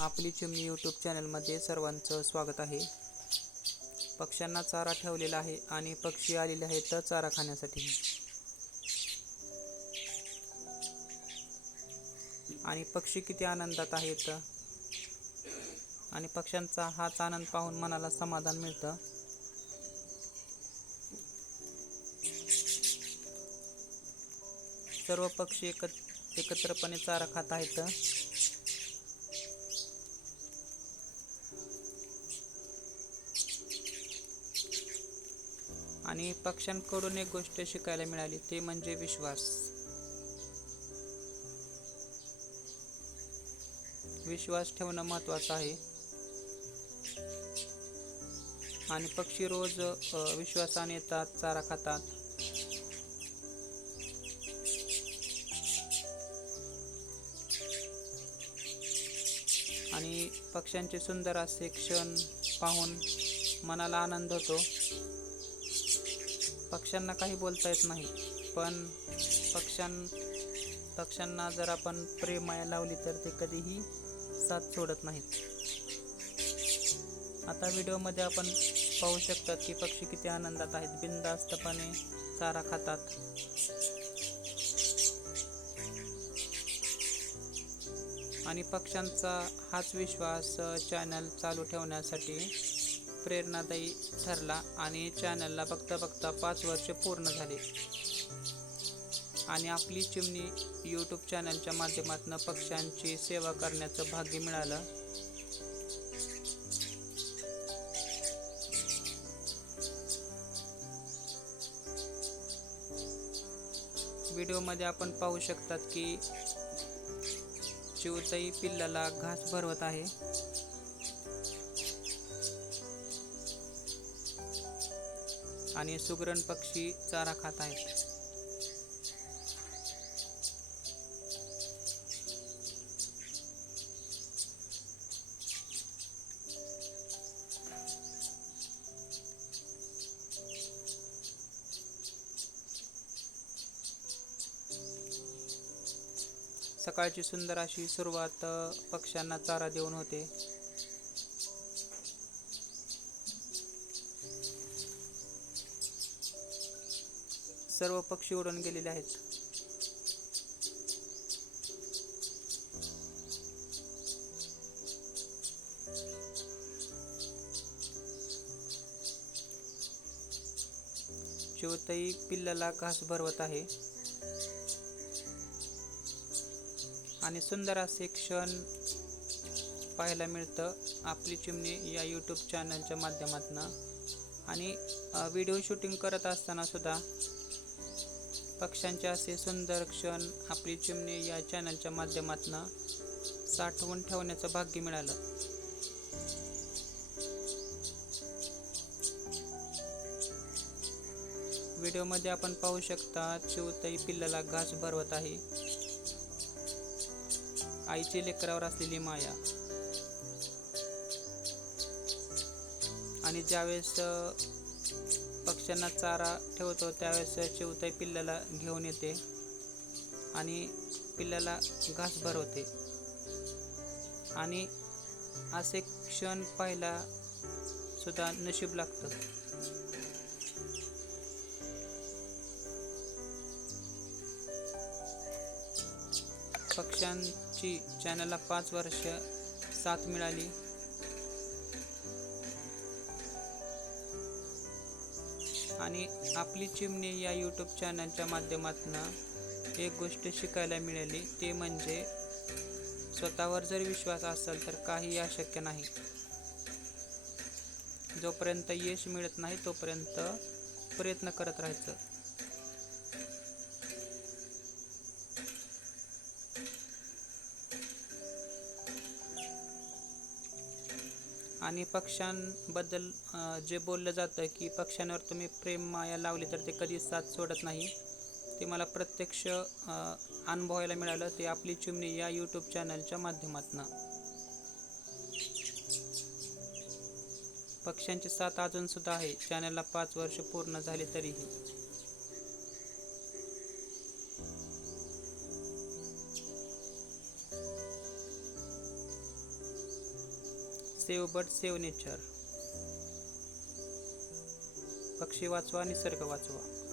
आपली चिमणी यूट्यूब चॅनलमध्ये सर्वांचं स्वागत आहे. पक्ष्यांना चारा ठेवलेला आहे आणि पक्षी आलेले आहेत तर चारा खाण्यासाठी. आणि पक्षी किती आनंदात आहेत. आणि पक्ष्यांचा हाच आनंद पाहून मनाला समाधान मिळतं. सर्व पक्षी एकत एकत्रपणे चारा खात आहेत. आणि पक्ष्यांकडून एक गोष्ट शिकायला मिळाली ते म्हणजे विश्वास. विश्वास ठेवणं महत्त्वाचं आहे. आणि पक्षी रोज विश्वासाने येतात चारा खातात. आणि पक्ष्यांचे सुंदर असे क्षण पाहून मनाला आनंद होतो. पक्ष्यांना काही बोलता येत नाही. पण पक्ष्यां पक्ष्यांना जर आपण प्रेमाया लावली तर ते कधीही साथ सोडत नाहीत. आता व्हिडिओमध्ये आपण पाहू शकतात की पक्षी किती आनंदात आहेत. बिनधास्तपणे चारा खातात. आणि पक्ष्यांचा हाच विश्वास चॅनल चालू ठेवण्यासाठी प्रेरणादायी ठरला आणि चॅनलला बघता बघता पाच वर्ष पूर्ण झाले. आणि आपली चिमणी यूट्यूब चॅनलच्या माध्यमातून पक्ष्यांची सेवा करण्याचं भाग्य मिळालं. व्हिडिओमध्ये आपण पाहू शकतात की चिवताई पिल्लाला घास भरवत आहे. आणि सुगरण पक्षी चारा खात आहेत. सकाळची सुंदर अशी सुरुवात पक्ष्यांना चारा देऊन होते. सर्व पक्षी उडून गेलेले आहेत. चिवताई पिल्लाला घास भरवत आहे. आणि सुंदर असे क्षण पाहायला मिळतं आपली चिमणी या यूट्यूब चॅनलच्या माध्यमातून. आणि व्हिडिओ शूटिंग करत असताना सुद्धा पक्ष्यांचे असे सुंदर क्षण आपली चिमणी या चॅनलच्या माध्यमातून साठवून ठेवण्याचं भाग्य मिळालं. व्हिडिओमध्ये आपण पाहू शकता चिवताई पिल्लाला घास भरवत आहे. आईचे लेकरावर असलेली माया. आणि ज्यावेळेस पक्ष्यांना चारा ठेवतो त्यावेळेस चिवताई पिल्लाला घेऊन येते आणि पिल्लाला घास भरवते. आणि असे क्षण पाहिला सुद्धा नशीब लागतं. पक्ष्यांची चॅनलला पाच वर्ष साथ मिळाली. आणि आपली चिमणी या यूट्यूब चॅनलच्या माध्यमातून एक गोष्ट शिकायला मिळाली. ते म्हणजे स्वतःवर जर विश्वास असेल तर काही अशक्य नाही. जोपर्यंत यश मिळत नाही तोपर्यंत प्रयत्न करत राहायचं. आणि पक्ष्यांबद्दल जे बोललं जातं की पक्ष्यांवर तुम्ही प्रेम माया लावली तर ते कधीच साथ सोडत नाही. ते मला प्रत्यक्ष अनुभवायला मिळालं. ते आपली चिमणी या यूट्यूब चॅनलच्या माध्यमातून. पक्ष्यांची साथ अजूनसुद्धा आहे. चॅनलला पाच वर्ष पूर्ण झाले तरीही. Save but save nature. पक्षी वाचवा निसर्ग वाचवा.